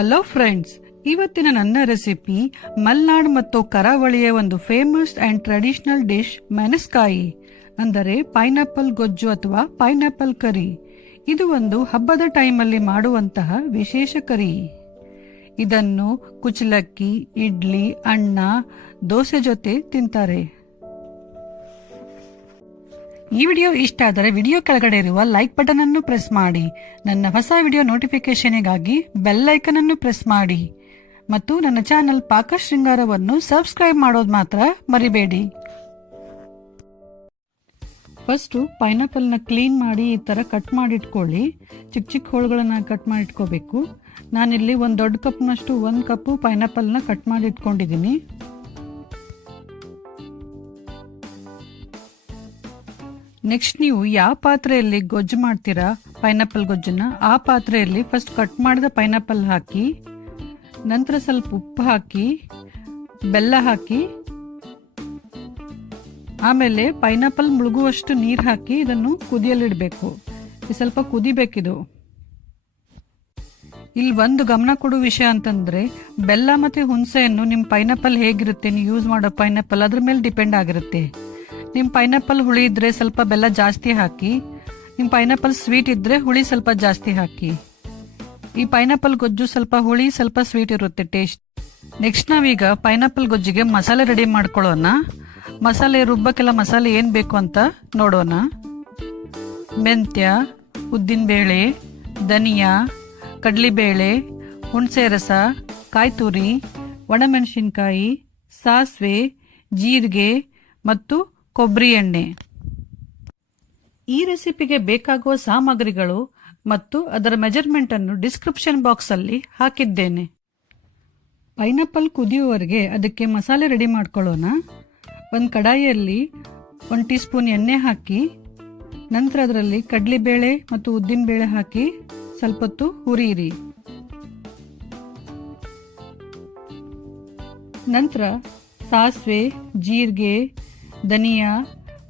Hello friends, ಇವತ್ತಿನ ನನ್ನ recipe Malnad ಮತ್ತು ಕರಾವಳಿಯ ಒಂದು ಫೇಮಸ್ ಅಂಡ್ ಟ್ರೆಡಿಷನಲ್ ಡಿಶ್ ಮೆನಸ್ಕಾಯಿ, ಅಂದರೆ ಪೈನಾಪಲ್ ಗೊಜ್ಜು ಅಥವಾ ಪೈನಾಪಲ್ ಕರಿ. ಇದು ಒಂದು ಹಬ್ಬದ ಟೈಮಲ್ಲಿ ಮಾಡುವಂತಹ ವಿಶೇಷ ಕರಿ. ಇದನ್ನು ಕುಚಲಕ್ಕಿ, ಇಡ್ಲಿ, ಅನ್ನ, ದೋಸೆ ಜೊತೆ ತಿಂತಾರೆ. ಈ ವಿಡಿಯೋ ಇಷ್ಟ ಆದರೆ ವಿಡಿಯೋ ಕೆಳಗಡೆ ಇರುವ ಲೈಕ್ ಬಟನ್ ಅನ್ನು ಪ್ರೆಸ್ ಮಾಡಿ. ನನ್ನ ಹೊಸ ವಿಡಿಯೋ ನೋಟಿಫಿಕೇಶನ್ಗಾಗಿ ಬೆಲ್ ಐಕನ್ ಅನ್ನು ಪ್ರೆಸ್ ಮಾಡಿ ಮತ್ತು ನನ್ನ ಚಾನೆಲ್ ಪಾಕಶೃಂಗಾರವನ್ನು ಸಬ್ಸ್ಕ್ರೈಬ್ ಮಾಡೋದು ಮಾತ್ರ ಮರಿಬೇಡಿ. ಫಸ್ಟ್ ಪೈನಾಪಲ್ ನ ಕ್ಲೀನ್ ಮಾಡಿ ಈ ತರ ಕಟ್ ಮಾಡಿ ಇಟ್ಕೊಳ್ಳಿ. ಚಿಕ್ಕ ಚಿಕ್ಕ ಹೋಳುಗಳನ್ನ ಕಟ್ ಮಾಡಿ ಇಟ್ಕೋಬೇಕು. ನಾನಿಲ್ಲಿ ಒಂದು ದೊಡ್ಡ ಕಪ್ನಷ್ಟು 1 ಕಪ್ ಪೈನಾಪಲ್ ನ ಕಟ್ ಮಾಡಿ ಇಟ್ಕೊಂಡಿದ್ದೀನಿ. ನೆಕ್ಸ್ಟ್ ನೀವು ಯಾವ ಪಾತ್ರೆಯಲ್ಲಿ ಗೊಜ್ಜು ಮಾಡ್ತೀರಾ ಪೈನಾಪಲ್ ಗೊಜ್ಜನ್ನ, ಆ ಪಾತ್ರೆಯಲ್ಲಿ ಫಸ್ಟ್ ಕಟ್ ಮಾಡಿದ ಪೈನಾಪಲ್ ಹಾಕಿ, ನಂತರ ಸ್ವಲ್ಪ ಉಪ್ಪು ಹಾಕಿ, ಬೆಲ್ಲ ಹಾಕಿ, ಆಮೇಲೆ ಪೈನಾಪಲ್ ಮುಳುಗುವಷ್ಟು ನೀರು ಹಾಕಿ ಇದನ್ನು ಕುದಿಯಲಿಡಬೇಕು. ಸ್ವಲ್ಪ ಕುದಿಬೇಕಿದು. ಇಲ್ಲಿ ಒಂದು ಗಮನ ಕೊಡೋ ವಿಷಯ ಅಂತಂದ್ರೆ, ಬೆಲ್ಲ ಮತ್ತೆ ಹುಣಸೆಯನ್ನು ನಿಮ್ಮ ಪೈನಾಪಲ್ ಹೇಗಿರುತ್ತೆ, ನೀವು ಯೂಸ್ ಮಾಡೋ ಪೈನಾಪಲ್ ಅದ್ರ ಮೇಲೆ ಡಿಪೆಂಡ್ ಆಗಿರುತ್ತೆ. ನಿಮ್ಮ ಪೈನಾಪಲ್ ಹುಳಿ ಇದ್ರೆ ಸ್ವಲ್ಪ ಬೆಲ್ಲ ಜಾಸ್ತಿ ಹಾಕಿ, ನಿಮ್ಮ ಪೈನಾಪಲ್ ಸ್ವೀಟ್ ಇದ್ರೆ ಹುಳಿ ಸ್ವಲ್ಪ ಜಾಸ್ತಿ ಹಾಕಿ. ಈ ಪೈನಾಪಲ್ ಗೊಜ್ಜು ಸ್ವಲ್ಪ ಹುಳಿ ಸ್ವಲ್ಪ ಸ್ವೀಟ್ ಇರುತ್ತೆ ಟೇಸ್ಟ್. ನೆಕ್ಸ್ಟ್ ನಾವೀಗ ಪೈನಾಪಲ್ ಗೊಜ್ಜಿಗೆ ಮಸಾಲೆ ರೆಡಿ ಮಾಡ್ಕೊಳ್ಳೋಣ. ಮಸಾಲೆ ರುಬ್ಬಕ್ಕೆಲ್ಲ ಮಸಾಲೆ ಏನ್ ಬೇಕು ಅಂತ ನೋಡೋಣ. ಮೆಂತ್ಯ, ಉದ್ದಿನಬೇಳೆ, ಧನಿಯಾ, ಕಡಲೆಬೇಳೆ, ಹುಣಸೆ ರಸ, ಕಾಯಿ ತುರಿ, ಒಣಮೆಣಸಿನ್ಕಾಯಿ, ಸಾಸಿವೆ, ಜೀರಿಗೆ ಮತ್ತು ಕೊಬ್ಬರಿ ಎಣ್ಣೆ. ಈ ರೆಸಿಪಿಗೆ ಬೇಕಾಗುವ ಸಾಮಗ್ರಿಗಳು ಮತ್ತು ಅದರ ಮೆಜರ್ಮೆಂಟ್ ಅನ್ನು ಡಿಸ್ಕ್ರಿಪ್ಷನ್ ಬಾಕ್ಸ್ ಅಲ್ಲಿ ಹಾಕಿದ್ದೇನೆ. ಪೈನಾಪಲ್ ಕುದಿಯುವವರೆಗೆ ಅದಕ್ಕೆ ಮಸಾಲೆ ರೆಡಿ ಮಾಡ್ಕೊಳ್ಳೋಣ. ಒಂದು ಕಡಾಯಿಯಲ್ಲಿ 1 ಟೀ ಸ್ಪೂನ್ ಎಣ್ಣೆ ಹಾಕಿ, ನಂತರ ಅದರಲ್ಲಿ ಕಡಲೆಬೇಳೆ ಮತ್ತು ಉದ್ದಿನಬೇಳೆ ಹಾಕಿ ಸ್ವಲ್ಪ ಹೊತ್ತು ಹುರಿಯಿರಿ. ನಂತರ ಸಾಸಿವೆ, ಜೀರಿಗೆ, ಧನಿಯಾ,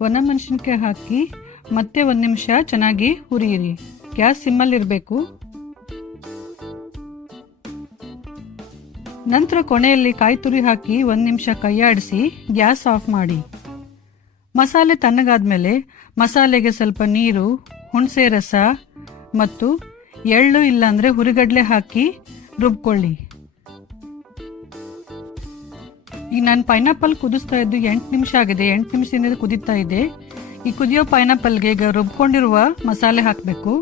ಒಣಮೆಣಸಿನಕಾಯಿ ಹಾಕಿ ಮತ್ತೆ 1 ನಿಮಿಷ ಚೆನ್ನಾಗಿ ಹುರಿಯಿರಿ. ಗ್ಯಾಸ್ ಸಿಮ್ಮಲ್ಲಿ ಇರಬೇಕು. ನಂತರ ಕೊನೆಯಲ್ಲಿ ಕಾಯಿ ತುರಿ ಹಾಕಿ 1 ನಿಮಿಷ ಕೈಯಾಡಿಸಿ ಗ್ಯಾಸ್ ಆಫ್ ಮಾಡಿ. ಮಸಾಲೆ ತಣ್ಣಗಾದ್ಮೇಲೆ ಮಸಾಲೆಗೆ ಸ್ವಲ್ಪ ನೀರು, ಹುಣಸೆ ರಸ ಮತ್ತು ಎಳ್ಳು ಇಲ್ಲಾಂದ್ರೆ ಹುರಿಗಡ್ಲೆ ಹಾಕಿ ರುಬ್ಕೊಳ್ಳಿ. ಈಗ ನಾನು ಪೈನಾಪಲ್ ಕುದಿಸ್ತಾ ಇದ್ದು 8 ನಿಮಿಷ ಆಗಿದೆ. 8 ನಿಮಿಷದಿಂದ ಕುದೀತಾ ಇದೆ. ಈ ಕುದಿಯೋ ಪೈನಾಪಲ್ಗೆ ಈಗ ರುಬ್ಕೊಂಡಿರುವ ಮಸಾಲೆ ಹಾಕಬೇಕು.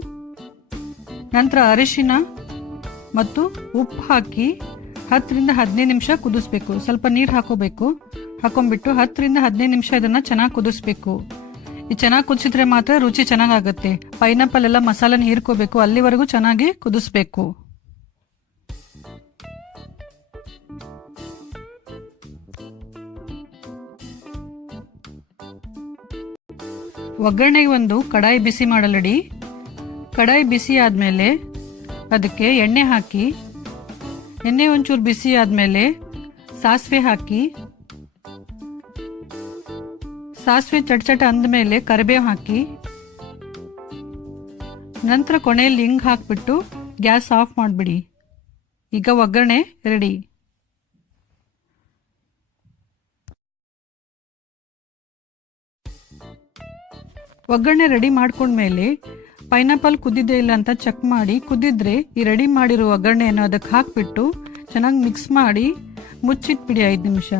ನಂತರ ಅರಿಶಿನ ಮತ್ತು ಉಪ್ಪು ಹಾಕಿ 10 ರಿಂದ 15 ನಿಮಿಷ ಕುದಿಸ್ಬೇಕು. ಸ್ವಲ್ಪ ನೀರು ಹಾಕೊಂಡ್ಬಿಟ್ಟು 10 ರಿಂದ 15 ನಿಮಿಷ ಇದನ್ನ ಚೆನ್ನಾಗಿ ಕುದಿಸ್ಬೇಕು. ಈ ಚೆನ್ನಾಗಿ ಕುದಿಸಿದ್ರೆ ಮಾತ್ರ ರುಚಿ ಚೆನ್ನಾಗಾಗುತ್ತೆ. ಪೈನಾಪಲ್ ಎಲ್ಲ ಮಸಾಲೆನ ಹೀರ್ಕೋಬೇಕು, ಅಲ್ಲಿವರೆಗೂ ಚೆನ್ನಾಗಿ ಕುದಿಸ್ಬೇಕು. ಒಗ್ಗರಣೆಗೆ ಒಂದು ಕಡಾಯಿ ಬಿಸಿ ಮಾಡಲಿಡಿ. ಕಡಾಯಿ ಬಿಸಿ ಆದ್ಮೇಲೆ ಅದಕ್ಕೆ ಎಣ್ಣೆ ಹಾಕಿ, ಎಣ್ಣೆ ಒಂಚೂರು ಬಿಸಿ ಆದ್ಮೇಲೆ ಸಾಸಿವೆ ಹಾಕಿ, ಸಾಸಿವೆ ಚಟ್ಚಟ ಅಂದ್ಮೇಲೆ ಕರಿಬೇವು ಹಾಕಿ, ನಂತರ ಕೊನೆಯಲ್ಲಿ ಹಿಂಗ್ ಹಾಕ್ಬಿಟ್ಟು ಗ್ಯಾಸ್ ಆಫ್ ಮಾಡಿಬಿಡಿ. ಈಗ ಒಗ್ಗರಣೆ ರೆಡಿ. ಒಗ್ಗರಣೆ ರೆಡಿ ಮಾಡ್ಕೊಂಡ್ಮೇಲೆ ಪೈನಾಪಲ್ ಕುದ್ದಿದೆ ಇಲ್ಲ ಅಂತ ಚೆಕ್ ಮಾಡಿ, ಕುದ್ದಿದ್ರೆ ಈ ರೆಡಿ ಮಾಡಿರೋ ಒಗ್ಗರಣೆಯನ್ನು ಅದಕ್ಕೆ ಹಾಕ್ಬಿಟ್ಟು ಚೆನ್ನಾಗಿ ಮಿಕ್ಸ್ ಮಾಡಿ ಮುಚ್ಚಿಟ್ಬಿಡಿ 5 ನಿಮಿಷ.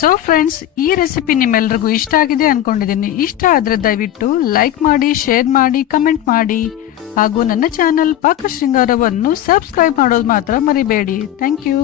ಸೊ ಫ್ರೆಂಡ್ಸ್, ಈ ರೆಸಿಪಿ ನಿಮ್ಮೆಲ್ರಿಗೂ ಇಷ್ಟ ಆಗಿದೆ ಅನ್ಕೊಂಡಿದ್ದೀನಿ. ಇಷ್ಟ ಆದ್ರೆ ದಯವಿಟ್ಟು ಲೈಕ್ ಮಾಡಿ, ಶೇರ್ ಮಾಡಿ, ಕಮೆಂಟ್ ಮಾಡಿ ಹಾಗೂ ನನ್ನ ಚಾನೆಲ್ ಪಾಕಶೃಂಗಾರವನ್ನು ಸಬ್ಸ್ಕ್ರೈಬ್ ಮಾಡೋದು ಮಾತ್ರ ಮರಿಬೇಡಿ. Thank you.